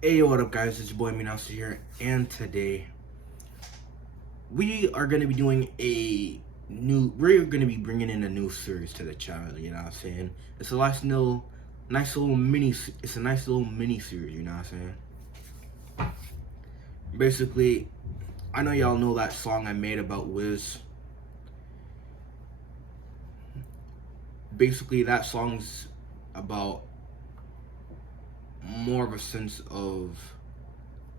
Hey, what up, guys? It's your boy Minasu here, and today we are gonna be doing a We're gonna be bringing in a new series to the channel. You know what I'm saying? It's a nice little mini. It's a nice little mini series. You know what I'm saying? Basically, I know y'all know that song I made about Wiz. Basically, that song's about more of a sense of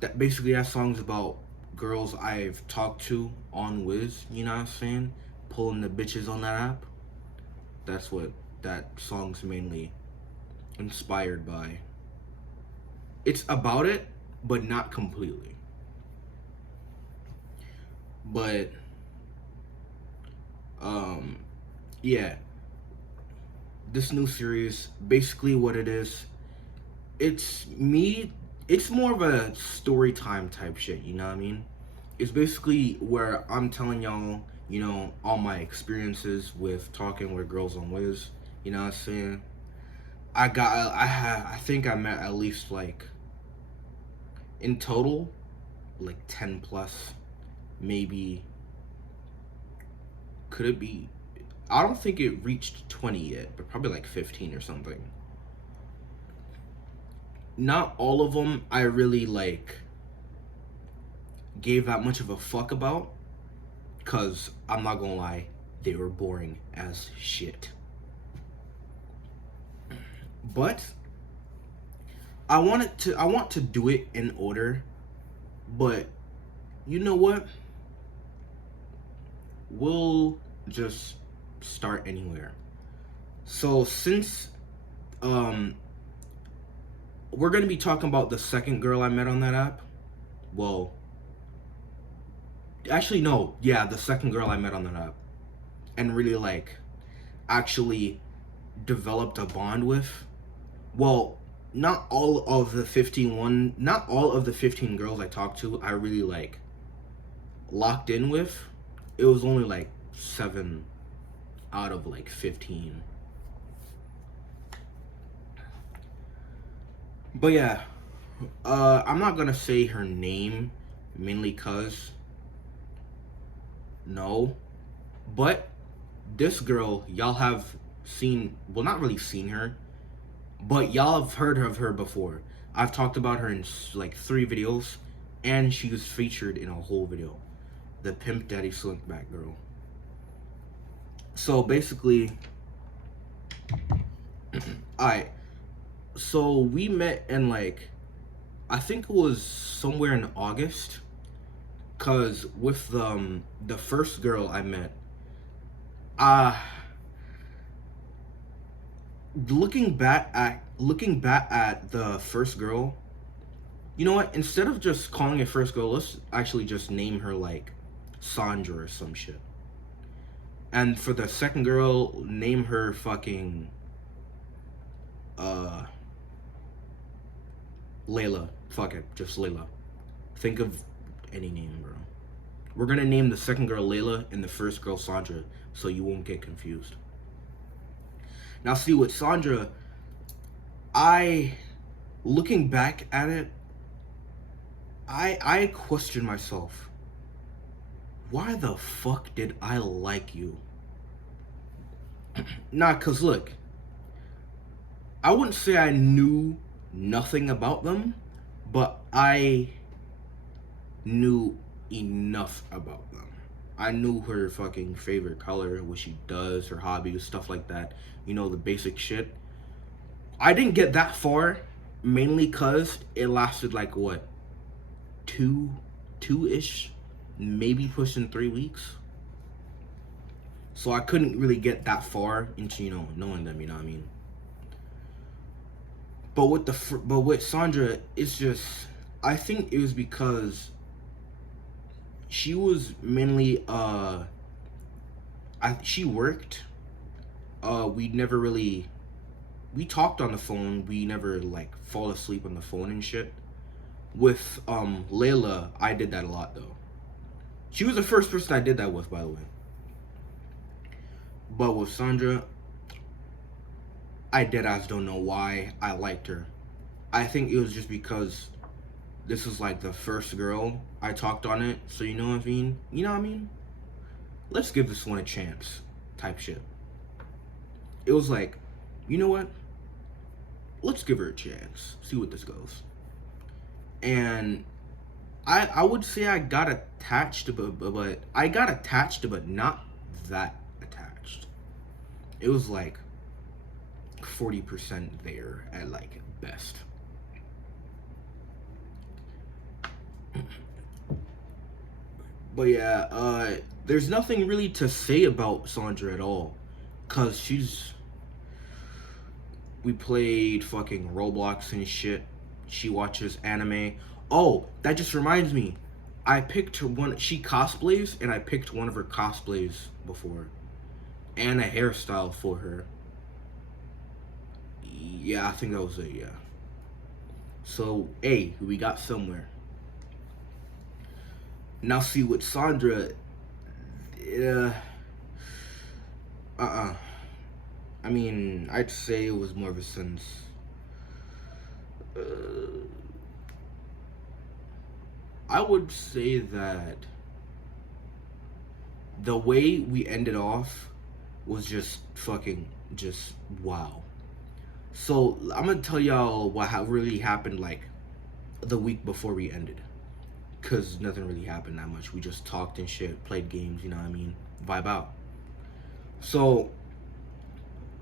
that. Basically, that song's about girls I've talked to on Wiz, you know what I'm saying? Pulling the bitches on that app. That's what that song's mainly inspired by. It's about it, but not completely. But um yeah, this new series, basically what it is, it's me it's more of a story time type shit, you know what I mean? It's basically where I'm telling y'all, all my experiences with talking with girls on Wiz. You know what I'm saying? I think I met at least like in total like 10 plus, maybe. Could it be? I don't think it reached 20 yet, but probably like 15 or something. Not all of them I really like gave that much of a fuck about, cuz I'm not going to lie, they were boring as shit. But I want to do it in order, but you know what? We'll just start anywhere. So since um we're going to be talking about the second girl I met on that app. Well, actually no. Yeah, the second girl I met on that app and really like actually developed a bond with. Well, not all of the 15 girls I talked to I really like locked in with. It was only like 7 out of like 15. But yeah, I'm not gonna say her name mainly cause no, but this girl y'all have seen, well, not really seen her, but y'all have heard of her before. I've talked about her in like 3 videos, and she was featured in a whole video. The Pimp Daddy Slickback girl. So basically, alright. So we met in like, I think it was somewhere in August, cause with the first girl I met, uh looking back at the first girl, you know what? Instead of just calling it first girl, let's actually just name her like Sandra or some shit. And for the second girl, name her fucking uh Layla. Fuck it, just Layla. Think of any name, bro. We're gonna name the second girl Layla and the first girl Sandra, so you won't get confused. Now, see, with Sandra, I, looking back at it, I question myself. Why the fuck did I like you? Nah, cause look, I wouldn't say I knew nothing about them, but I knew enough about them. I knew her fucking favorite color, what she does, her hobbies, stuff like that. You know, the basic shit. I didn't get that far, mainly cause it lasted like what, two-ish, maybe pushing 3 weeks. So I couldn't really get that far into, knowing them, you know what I mean? But with Sandra, it's just, I think it was because she was mainly she worked. We never really, we talked on the phone. We never like fall asleep on the phone and shit. With Layla, I did that a lot though. She was the first person I did that with, by the way. But with Sandra, I deadass don't know why I liked her. I think it was just because this was like the first girl I talked on it, so you know what I mean? You know what I mean? Let's give this one a chance type shit. It was like, you know what? Let's give her a chance. See what this goes. And I would say I got attached, but I got attached, but not that attached. It was like 40% there at like best. But yeah, there's nothing really to say about Sandra at all, cause we played fucking Roblox and shit. She watches anime. Oh, that just reminds me. I picked one. She cosplays, and I picked one of her cosplays before, and a hairstyle for her. Yeah, I think that was it. Yeah. So, hey, we got somewhere. Now, see with Sandra. I mean, I'd say it was more of a sense. I would say that the way we ended off was just fucking just wow. So I'm gonna tell y'all what really happened like the week before we ended, cause nothing really happened that much. We just talked and shit, played games, you know what I mean, vibe out. So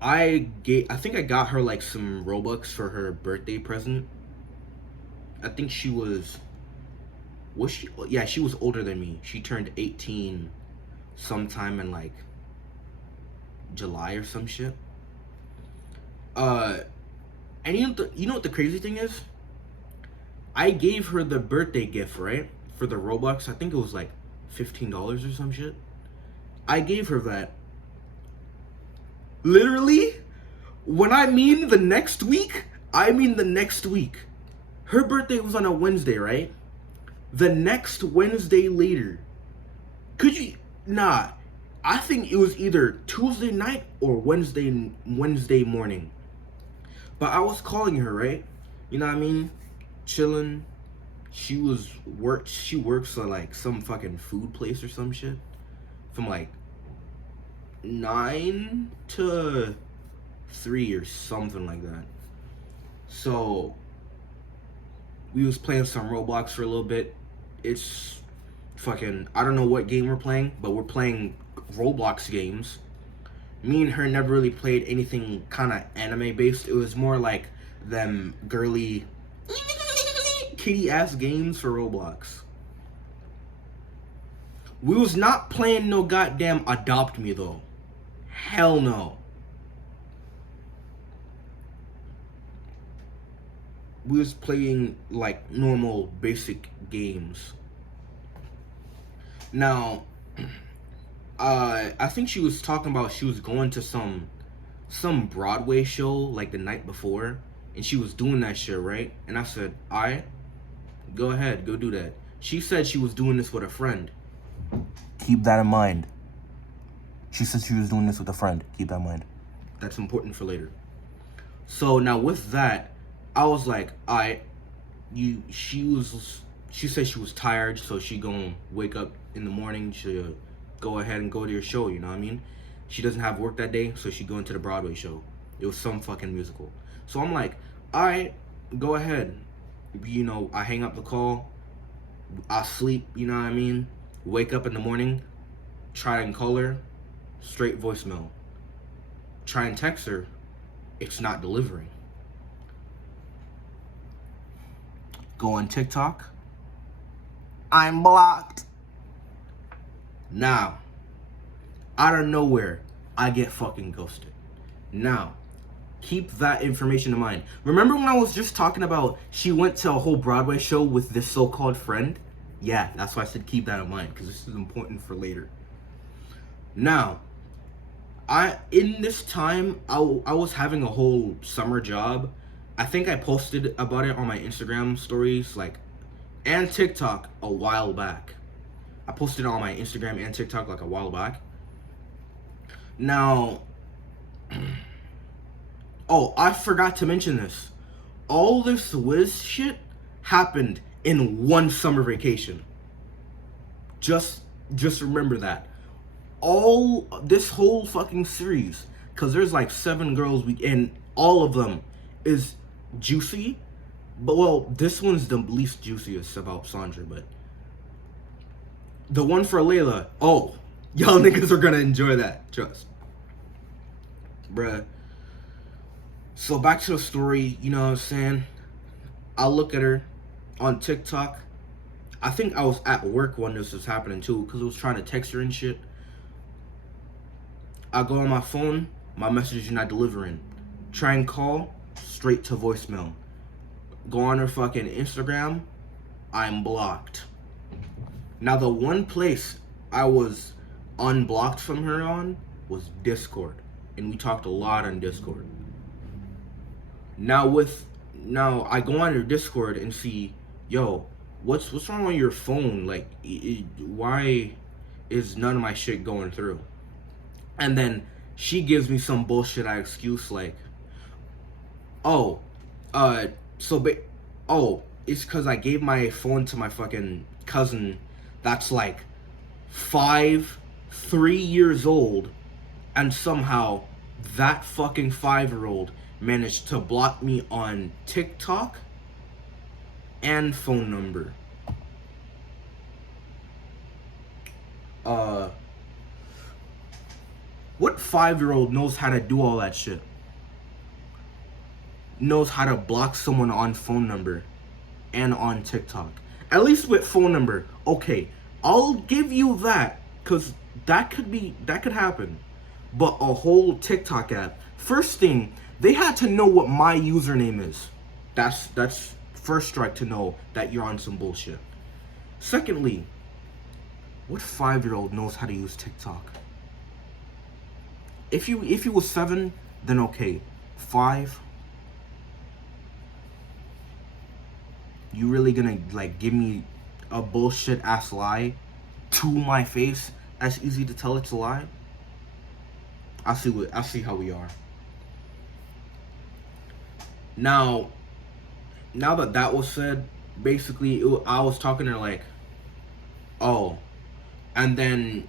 I think I got her like some Robux for her birthday present. I think she was she? Yeah, she was older than me. She turned 18 sometime in like July or some shit. And you know what the crazy thing is? I gave her the birthday gift, right? For the Robux. I think it was like $15 or some shit. I gave her that. Literally, when I mean the next week, I mean the next week. Her birthday was on a Wednesday, right? The next Wednesday later. Could you? Nah. I think it was either Tuesday night or Wednesday morning. But I was calling her, right? You know what I mean? Chilling. She works at like some fucking food place or some shit. From like 9 to 3 or something like that. So we was playing some Roblox for a little bit. It's fucking, I don't know what game we're playing, but we're playing Roblox games. Me and her never really played anything kind of anime based. It was more like them girly kitty ass games for Roblox. We was not playing no goddamn Adopt Me though. Hell no. We was playing like normal basic games. Now, I think she was talking about she was going to some Broadway show like the night before, and she was doing that shit, right? And I said, "Alright, go ahead, go do that." She said she was doing this with a friend. Keep that in mind. She said she was doing this with a friend. Keep that in mind. That's important for later. So now with that, I was like, she said she was tired, so she gonna wake up in the morning to go ahead and go to your show, you know what I mean? She doesn't have work that day, so she going to the Broadway show. It was some fucking musical. So I'm like, alright, go ahead. You know, I hang up the call, I sleep, you know what I mean? Wake up in the morning, try and call her, straight voicemail. Try and text her, it's not delivering. Go on TikTok, I'm blocked. Now, out of nowhere, I get fucking ghosted. Now, keep that information in mind. Remember when I was just talking about she went to a whole Broadway show with this so-called friend? Yeah, that's why I said keep that in mind, because this is important for later. Now, in this time, I was having a whole summer job. I think I posted about it on my Instagram stories, like, and TikTok a while back. I posted it on my Instagram and TikTok like a while back. Now, oh, I forgot to mention this. All this Wiz shit happened in one summer vacation. Just remember that. All this whole fucking series, because there's like 7 girls and all of them is juicy. But well, this one's the least juiciest about Sandra, but the one for Layla, oh, y'all niggas are gonna enjoy that, trust. Bruh. So back to the story, you know what I'm saying? I look at her on TikTok. I think I was at work when this was happening too, because I was trying to text her and shit. I go on my phone, my message is not delivering. Try and call, straight to voicemail. Go on her fucking Instagram, I'm blocked. Now the one place I was unblocked from her on was Discord. And we talked a lot on Discord. Now I go on her Discord and see, yo, what's wrong on your phone? Like, why is none of my shit going through? And then she gives me some bullshit excuse like, oh, it's because I gave my phone to my fucking cousin that's like 3 years old, and somehow that fucking 5-year-old managed to block me on TikTok and phone number. What 5-year-old knows how to do all that shit? Knows how to block someone on phone number and on TikTok. At least with phone number, okay, I'll give you that, cause that could happen. But a whole TikTok app. First thing, they had to know what my username is. That's first strike to know that you're on some bullshit. Secondly, what 5-year-old knows how to use TikTok? If you was 7, then okay. 5, you really gonna like give me a bullshit ass lie to my face? That's easy to tell it's a lie. I'll see how we are. Now that was said, basically I was talking to her like, oh, and then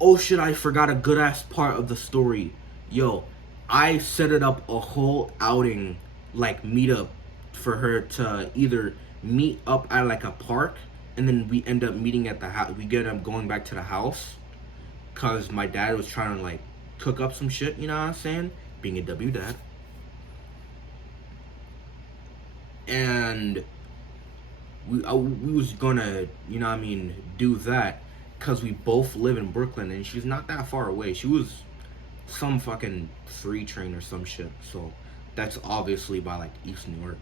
oh shit, I forgot a good ass part of the story. Yo, I set it up a whole outing, like meetup, for her to either meet up at like a park, and then we end up meeting at the house. We get up going back to the house, cause my dad was trying to like cook up some shit, you know what I'm saying? Being a W dad. And we was gonna, you know what I mean, do that, cause we both live in Brooklyn and she's not that far away. She was some fucking 3 train or some shit, so that's obviously by like East New York.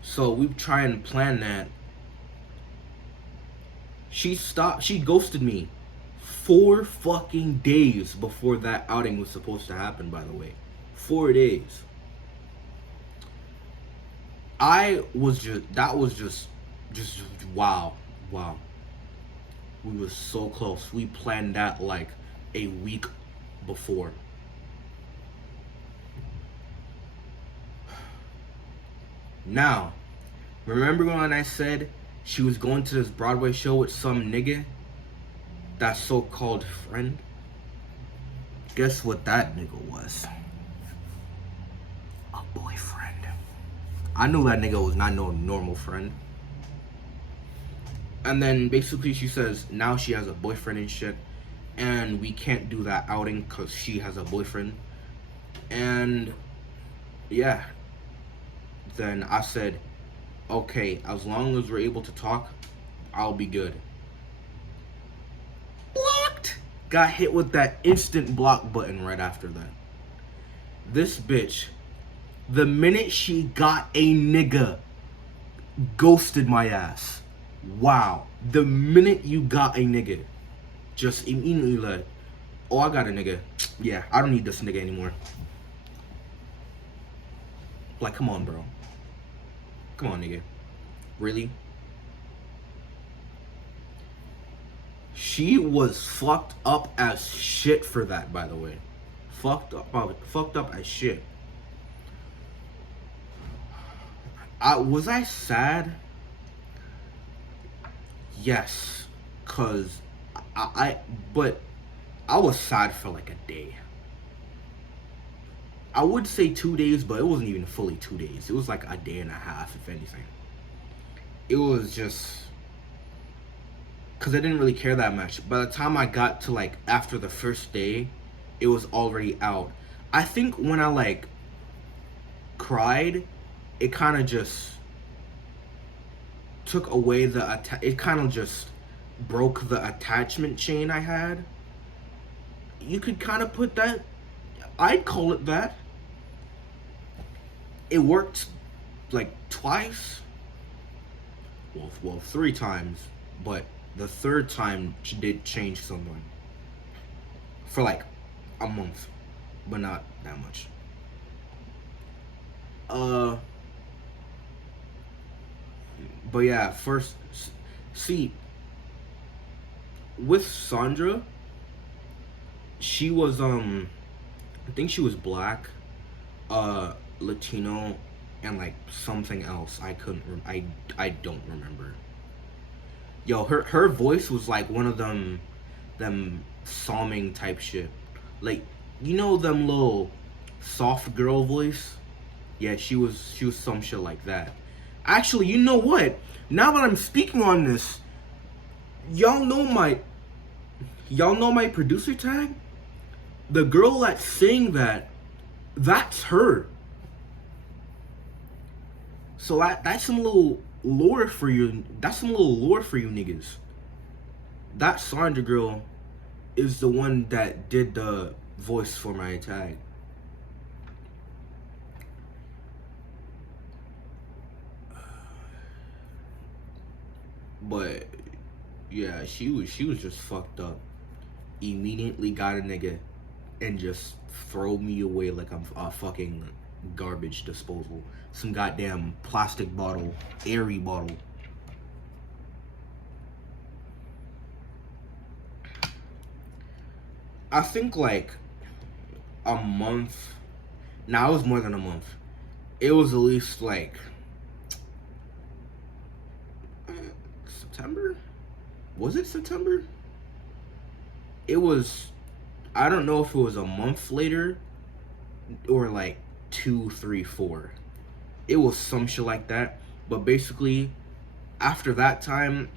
So we try and plan that. She ghosted me 4 fucking days before that outing was supposed to happen, by the way. 4 days. That was just wow. We was so close. We planned that like a week before. Now, remember when I said she was going to this Broadway show with some nigga? That so-called friend? Guess what that nigga was? A boyfriend. I knew that nigga was not no normal friend. And then basically she says now she has a boyfriend and shit, and we can't do that outing because she has a boyfriend. And yeah, then I said, okay, as long as we're able to talk, I'll be good. Blocked! Got hit with that instant block button right after that. This bitch, the minute she got a nigga, ghosted my ass. Wow. The minute you got a nigga, just immediately like, oh, I got a nigga. Yeah, I don't need this nigga anymore. Like, come on, bro. Come on, nigga. Really? She was fucked up as shit for that, by the way. Fucked up as shit. I sad? Yes, cause I but I was sad for like a day. I would say 2 days, but it wasn't even fully 2 days. It was like a day and a half, if anything. It was just because I didn't really care that much. By the time I got to like after the first day, it was already out. I think when I like cried, it kind of just took away it kind of just broke the attachment chain I had. You could kind of put that, I'd call it that. It worked like twice, well 3 times, but the third time did change someone for like a month, but not that much. Uh, but yeah, first, see, with Sandra, she was I think she was black, Latino, and like something else. I don't remember. Yo, her voice was like one of them psalming type shit. Like, you know them little soft girl voice? Yeah, she was some shit like that. Actually, you know what? Now that I'm speaking on this, y'all know my y'all know my producer tag? The girl that sang that's her. So that's some little lore for you. That's some little lore for you niggas. That Sandra girl is the one that did the voice for my tag. But yeah, she was just fucked up. Immediately got a nigga and just throw me away like I'm a fucking garbage disposal. Some goddamn plastic bottle, airy bottle. I think like a month. Now it was more than a month. It was at least like September? Was it September? It was, I don't know if it was a month later or like 2, 3, 4. It was some shit like that. But basically, after that time,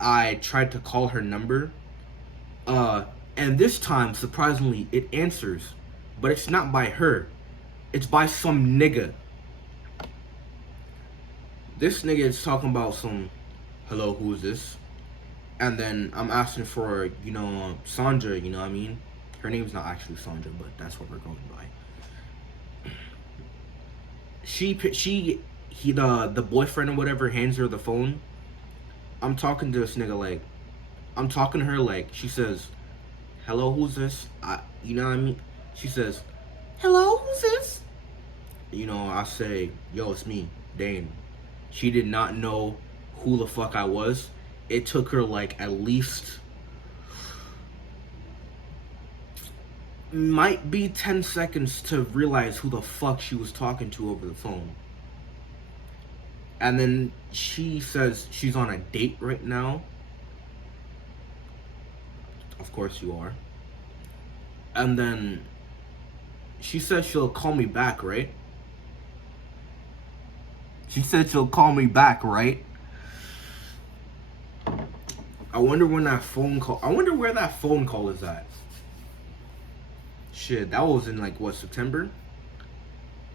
I tried to call her number. And this time, surprisingly, it answers. But it's not by her. It's by some nigga. This nigga is talking about some, hello, who is this? And then I'm asking for, Sandra, you know what I mean? Her name's not actually Sandra, but that's what we're going by. The boyfriend or whatever hands her the phone. I'm talking to this nigga like, I'm talking to her like, she says, hello, who's this? You know what I mean? She says, hello, who's this? I say, yo, it's me, Dane. She did not know who the fuck I was. It took her like at least, might be 10 seconds to realize who the fuck she was talking to over the phone. And then she says she's on a date right now. Of course you are. And then she said she'll call me back, right? She said she'll call me back, right? I wonder where that phone call is at. Shit, that was in like what, September?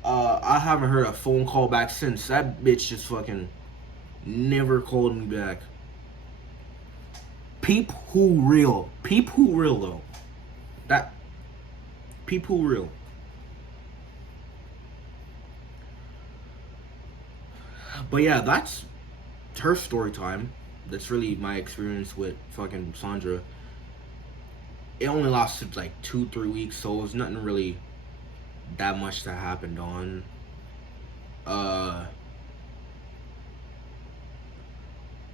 I haven't heard a phone call back since. That bitch just fucking never called me back. Peep who real. Peep who real though. Peep who real. But yeah, that's her story time. That's really my experience with fucking Sandra. It only lasted like 2-3 weeks, so it was nothing really that much that happened on.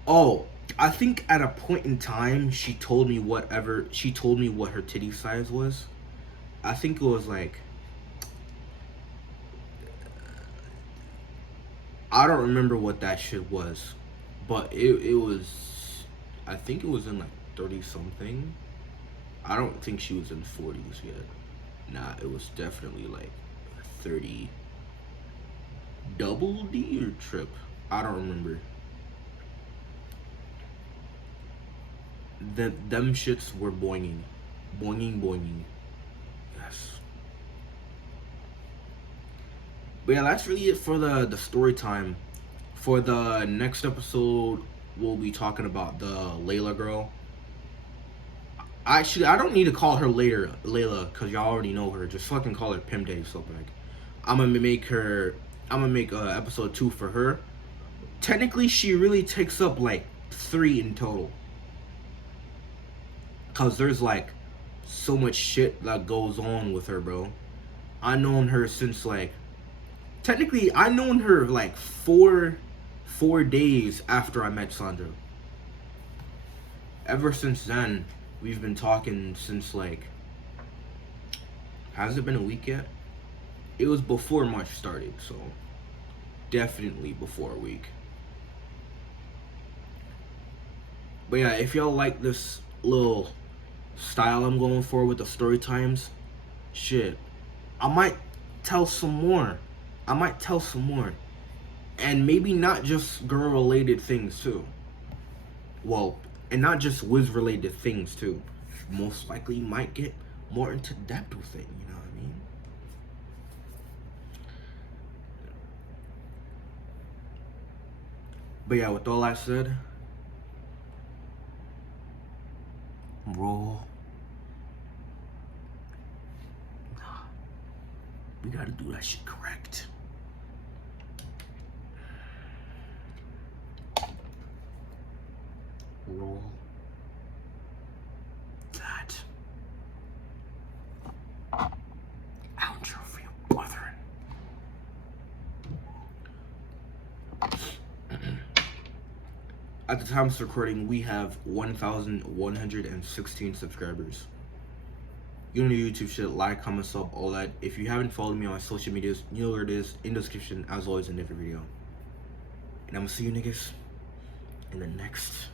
Oh, I think at a point in time she told me what her titty size was. I think it was like I don't remember what that shit was, but it was, I think it was in like 30 something. I don't think she was in 40s yet. Nah, it was definitely like 30. Double D or trip? I don't remember. Them shits were boinging. Boinging, boinging. Yes. But yeah, that's really it for the story time. For the next episode, we'll be talking about the Layla girl. Actually, I don't need to call her later Layla, because y'all already know her. Just fucking call her Pim Day Slowpoke. I'm gonna make her. I'm gonna make episode 2 for her. Technically, she really takes up like 3 in total. Cause there's like so much shit that goes on with her, bro. I known her since like, technically I known her like four days after I met Sandra. Ever since then, we've been talking since like, has it been a week yet? It was before March started, so definitely before a week. But yeah, if y'all like this little style I'm going for with the story times, shit, I might tell some more. And maybe not just girl related things too. Well, and not just Wiz related things too. Most likely might get more into depth with it, you know what I mean? But yeah, with all that said, roll. We gotta do that shit correct. Roll that outro for your brethren. At the time of this recording, we have 1,116 subscribers. You know the YouTube shit, like, comment, sub, all that. If you haven't followed me on my social medias, you know where it is in the description, as always, in every video. And I'm gonna see you niggas in the next